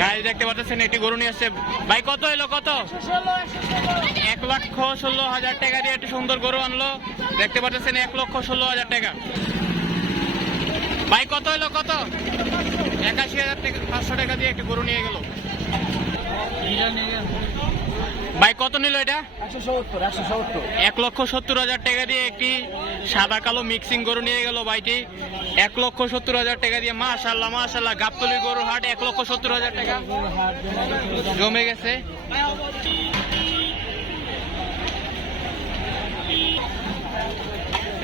Guys দেখতে পাচ্ছেন একটি গরু নিয়ে আসছে ভাই। কত এলো? কত? 1,16,000 টাকা দিয়ে একটি সুন্দর গরু আনলো। দেখতে পাচ্ছেন 1,16,000 টাকা। ভাই কত এলো? কত? 81,500 টাকা দিয়ে একটি গরু নিয়ে গেল ভাই। কত নিল এটা? 1,70,000 টাকা দিয়ে একটি সাদা কালো মিক্সিং গরু নিয়ে গেল ভাইটি। 1,70,000 টাকা দিয়ে। মাশাআল্লাহ মাশাআল্লাহ, গাবতলী গরুর হাট 1,70,000 টাকা জমে গেছে।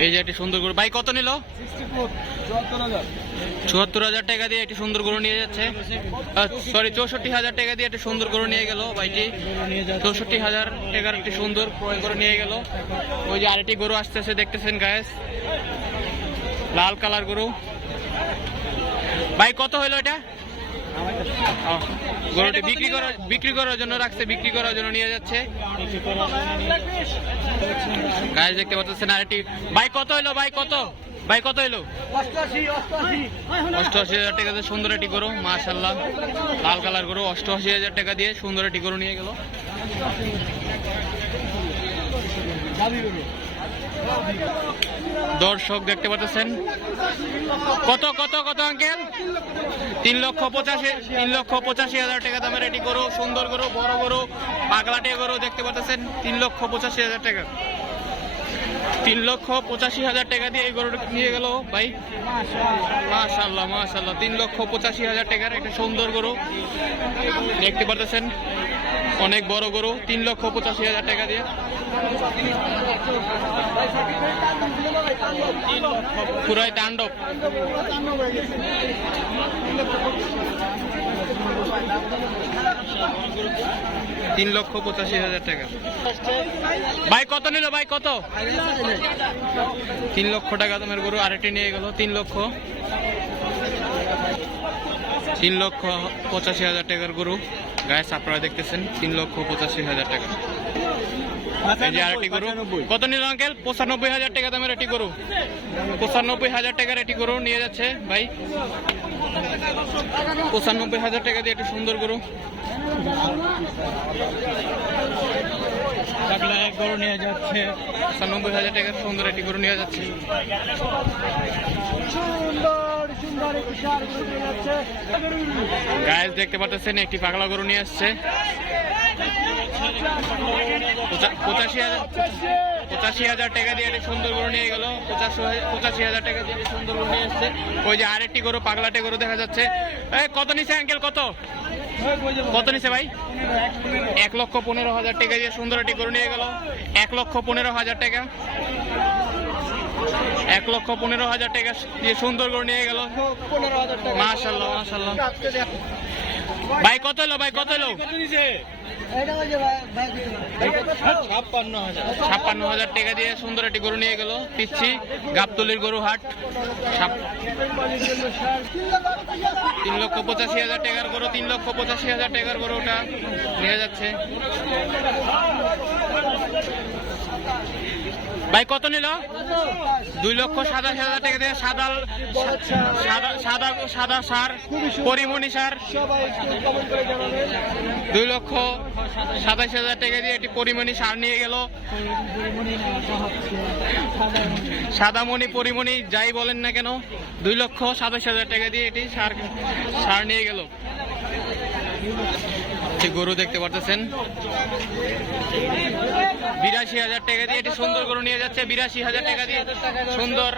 এই যে একটি সুন্দর গরু ভাই। কত নিল? 74,000 টাকা দিয়ে একটি সুন্দর গরু নিয়ে যাচ্ছে। সরি, 64,000 টাকা দিয়ে একটি সুন্দর গরু নিয়ে গেল ভাইটি। 64,000 টাকার একটি সুন্দর ক্রয় করে নিয়ে গেল। ওই যে আরেকটি গরু আসতেছে দেখতেছেন গায়েস, লাল কালার গরু ভাই। কত হলো এটা? গরুটি বিক্রি করার জন্য রাখছে, বিক্রি করার জন্য নিয়ে যাচ্ছে গাইস দেখতে পাচ্ছেন আরেকটি ভাই। কত হলো ভাই? কত ভাই? কত হলো? 88,000 টাকা দিয়ে সুন্দর একটি গরু মাশাআল্লাহ, লাল কালার গরু। 88,000 টাকা দিয়ে সুন্দর একটি গরু নিয়ে গেল। দর্শক দেখতে পাচ্ছেন কত কত কত আঙ্কেল? 3,85,000 টাকা দামের এটি গরু, সুন্দর গরু, বড় গরু, পাগলাটে গরু দেখতে পাচ্ছেন। 3,85,000 টাকা। 3,85,000 টাকা দিয়ে এই গরুটা নিয়ে গেল ভাই। মাশাআল্লাহ মাশাআল্লাহ, 3,85,000 টাকার একটা সুন্দর গরু দেখতে পাচ্ছেন, অনেক বড় গরু। 3,85,000 টাকা দিয়ে পুরাই তাণ্ডব। 3,85,000 টাকা ভাই। কত নিল ভাই? কত? 3 লক্ষ টাকা দামের গরু আরেকটি নিয়ে গেল। 3,85,000 টাকার গরু গায়ে আপনারা দেখতেছেন। 3,85,000 টাকা। এই যে আরেকটি গরু। কত নিল আঙ্কেল? 95,000 টাকা দামের একটি গরু। 95,000 টাকার একটি গরু নিয়ে যাচ্ছে ভাই। 95,000 টাকা দিয়ে একটি সুন্দর গরু গরু নিয়ে যাচ্ছে। 95,000 টাকার সুন্দর একটি গরু নিয়ে যাচ্ছে। গাইস দেখতে পাচ্ছেন একটি পাগলা গরু নিয়ে আসছে। 85,000 টাকা দিয়ে একটা সুন্দর গরু নিয়ে গেল। 85,000 টাকা দিয়ে সুন্দর গরু নিয়ে আসছে। ওই যে আরেকটি গরু, পাগলাটে গরু দেখা যাচ্ছে। কত নিছে আঙ্কেল? কত কত নিছে ভাই? 1,15,000 টাকা দিয়ে সুন্দর একটি গরু নিয়ে গেল। 1,15,000 টাকা। 1,15,000 টাকা দিয়ে সুন্দর গরু নিয়ে গেল। মাশাআল্লাহ মাশাআল্লাহ ভাই। কত এলো ভাই? কত এলো? 56,000 টাকা দিয়ে সুন্দর একটি গরু নিয়ে গেল। পিচ্ছি গাবতলীর গরু হাট। 3,85,000 টাকার গরু। 3,85,000 টাকার গরু ওটা নিয়ে যাচ্ছে ভাই। কত নিল? 2,27,000 টাকা দিয়ে সাদা সাদা সার, পরিমণি সার। 2,27,000 টাকা দিয়ে একটি পরিমণি সার নিয়ে গেল। সাদামণি পরিমণি যাই বলেন না কেন, 2,27,000 টাকা দিয়ে এটি সার নিয়ে গেল। গরু দেখতে পাচ্ছেন 82,000 টাকা দিয়ে এটি সুন্দর গরু নিয়ে যাচ্ছে। 82,000 টাকা দিয়ে সুন্দর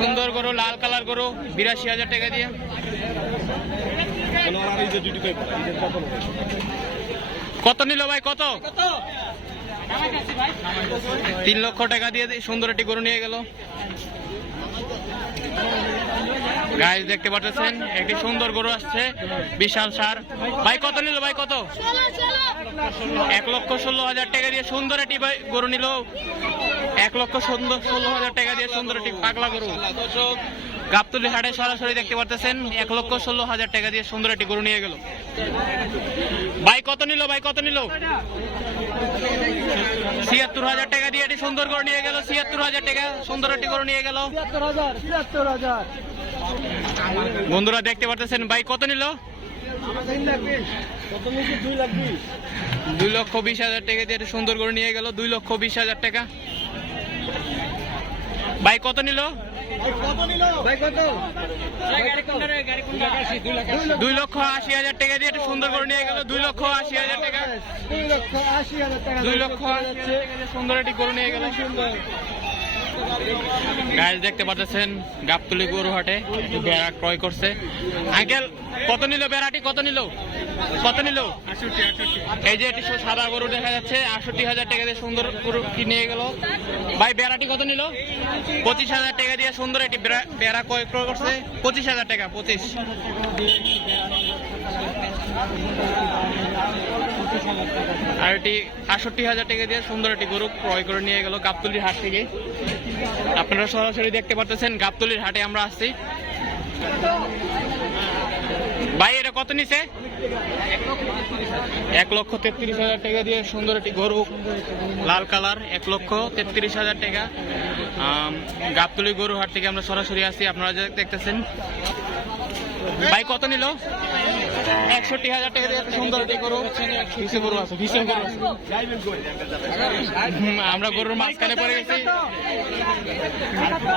সুন্দর গরু, লাল কালার গরু। 82,000 টাকা দিয়ে। কত নিল ভাই? কত? 3 লক্ষ টাকা দিয়ে সুন্দর একটি গরু নিয়ে গেল। গাইস দেখতে পাচ্ছেন একটি সুন্দর গরু আসছে, বিশাল সার ভাই। কত নিল ভাই? কত? 1,16,000 টাকা দিয়ে সুন্দর একটি গরু নিল। 1,16,000 টাকা দিয়ে সুন্দর একটি পাগলা গরু গাবতলী হাটে সরাসরি দেখতে পাচ্ছেন। 1,16,000 টাকা দিয়ে সুন্দর একটি গরু নিয়ে গেল ভাই। কত নিল ভাই? কত নিল? 76,000 টাকা দিয়ে একটি সুন্দর গরু নিয়ে গেল। 76,000 টাকা সুন্দর একটি গরু নিয়ে গেল। বন্ধুরা দেখতে পাচ্ছেন ভাই। কত নিল? 2,20,000 টাকা দিয়ে একটা সুন্দর গরু নিয়ে গেল। 2,20,000 টাকা। ভাই কত নিল? 2,80,000 টাকা দিয়ে একটা সুন্দর গরু নিয়ে গেল। 2,80,000 টাকা। 2,80,000 সুন্দর একটি গরু নিয়ে গেল। গাইস দেখতে পাচ্ছেন গাবতলী গরু হাটে বেড়া ক্রয় করছে। আঙ্কেল কত নিল বেড়াটি? কত নিল? এই যে একটি সাদা গরু দেখা যাচ্ছে 68,000 টাকা দিয়ে সুন্দর গরু নিয়ে গেল। ভাই বেড়াটি কত নিল? 25,000 টাকা দিয়ে সুন্দর একটি বেড়া ক্রয় করছে। 25,000 টাকা। 25। আর এটি 68,000 টাকা দিয়ে সুন্দর একটি গরু ক্রয় করে নিয়ে গেল গাবতলীর হাট থেকে। আপনারা সরাসরি দেখতে পাচ্ছেন গাবতলীর হাটে আমরা আসছি। ভাই এটা কত নিছে? 1,33,000 টাকা দিয়ে সুন্দর একটি গরু লাল কালার। 1,33,000 টাকা। গাবতলী গরু হাট থেকে আমরা সরাসরি আসছি, আপনারা দেখতেছেন। ভাই কত নিল? 61,000 টাকা দিয়ে সুন্দর একটি গরু। আমরা গরুর মাঝখানে পড়ে গেছি।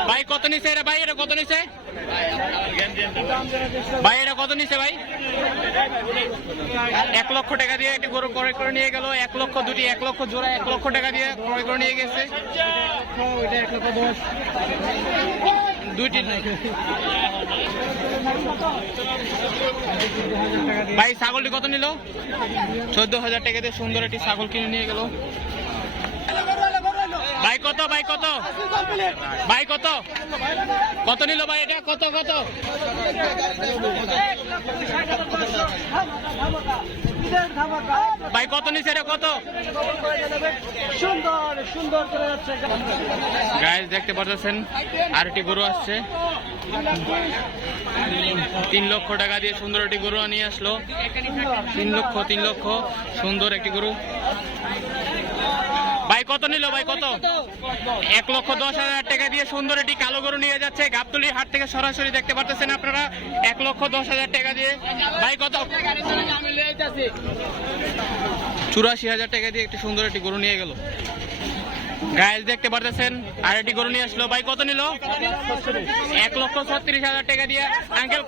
ভাই কত নিছে এটা? ভাই এটা কত নিছে? ভাই এটা কত নিছে? ভাই 1 লক্ষ টাকা দিয়ে একটি গরু ক্রয় করে নিয়ে গেল। 1 লক্ষ দুটি, 1 লক্ষ জোড়া, 1 লক্ষ টাকা দিয়ে ক্রয় করে নিয়ে গেছে। দুইটি। ভাই ছাগলটি কত নিল? 14,000 টাকা দিয়ে সুন্দর একটি ছাগল কিনে নিয়ে গেল। ভাই কত? ভাই কত? ভাই কত? কত নিল ভাই এটা? কত? ভাই কত নিছে এটা? কত? গাইস দেখতে পাচ্ছেন আরেকটি গরু আসছে। 3 লক্ষ টাকা দিয়ে সুন্দর একটি গরু নিয়ে আসলো। 3 লক্ষ সুন্দর একটি গরু। ভাই কত নিল? ভাই কত? 1,10,000 টাকা দিয়ে সুন্দর একটি কালো গরু নিয়ে যাচ্ছে গাবতলী হাট থেকে। সরাসরি দেখতে পাচ্ছেন আপনারা 1,10,000 টাকা দিয়ে। ভাই কত? 84,000 টাকা দিয়ে একটি সুন্দর একটি গরু নিয়ে গেল। গাইস দেখতে পাচ্ছেন আর একটি গরু নিয়ে আসলো। ভাই কত নিল? 1,36,000 টাকা দিয়ে। আঙ্কেল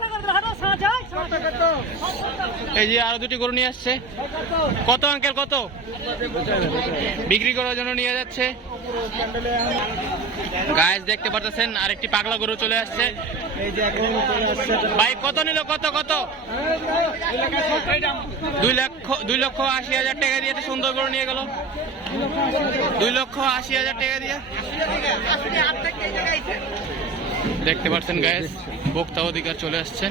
এই যে আরো দুটি গরু নিয়ে আসছে। কত আঙ্কেল? কত বিক্রি করার জন্য নিয়ে যাচ্ছে? গাইস দেখতে পাচ্ছেন আরেকটি পাগলা গরু চলে আসছে। ভাই কত নিল? কত? 2,80,000 টাকা দিয়ে একটা সুন্দর গরু নিয়ে গেল। 2,80,000 টাকা দিয়ে। দেখতে পাচ্ছেন গাইস ভোক্তা অধিকার চলে আসছে।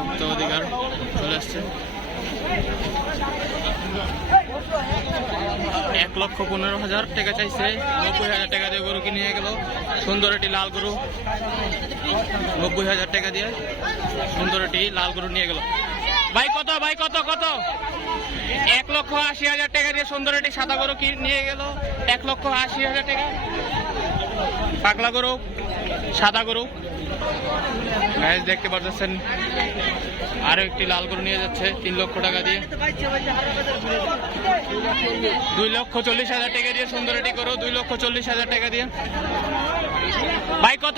ভোক্তা অধিকার চলে আসছে। 1,15,000 টাকা চাইছে। 90,000 টাকা দিয়ে গরু কিনে নিয়ে গেল। সুন্দর একটি লাল গরু। 90,000 টাকা দিয়ে সুন্দর একটি লাল গরু নিয়ে গেল। ভাই কত? ভাই কত? 1,80,000 টাকা দিয়ে সুন্দর একটি সাদা গরু নিয়ে গেল। 1,80,000 টাকা। পাগলা গরু, সাদা গরু। দেখতে পাচ্ছেন আরো একটি লাল গরু নিয়ে যাচ্ছে 3 লক্ষ টাকা দিয়ে। 2,40,000 টাকা দিয়ে সুন্দর একটি গরু। 2,40,000 টাকা দিয়ে। ভাই কত?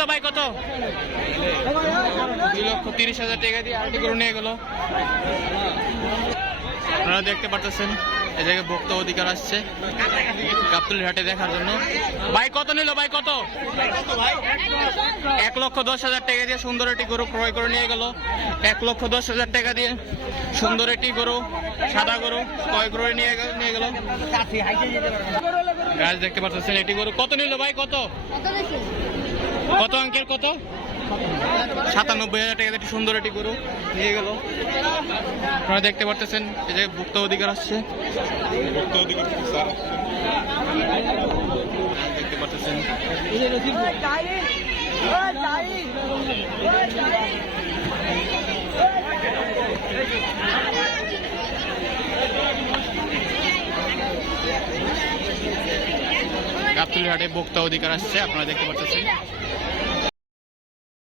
2,30,000 টাকা দিয়ে আরেকটি গরু নিয়ে গেল। আপনারা দেখতে পাচ্ছেন এই জায়গায় ভোক্তা অধিকার আসছে গাবতলীর হাটে দেখার জন্য। ভাই কত নিল? ভাই কত? 1,10,000 টাকা দিয়ে সুন্দর একটি গরু ক্রয় করে নিয়ে গেল। 1,10,000 টাকা দিয়ে সুন্দর একটি গরু, সাদা গরু ক্রয় করে নিয়ে গেল। গাছ দেখতে পাচ্ছেন এটি গরু। কত নিল ভাই? কত আঙ্কেল? কত? 97,000 টাকা একটি সুন্দর একটি গরু নিয়ে গেল। আপনারা দেখতে পাচ্ছেন এই যে ভোক্তা অধিকার আসছে। দেখতে পাচ্ছেন গাবতলী হাটে ভোক্তা অধিকার আসছে, আপনারা দেখতে পাচ্ছেন।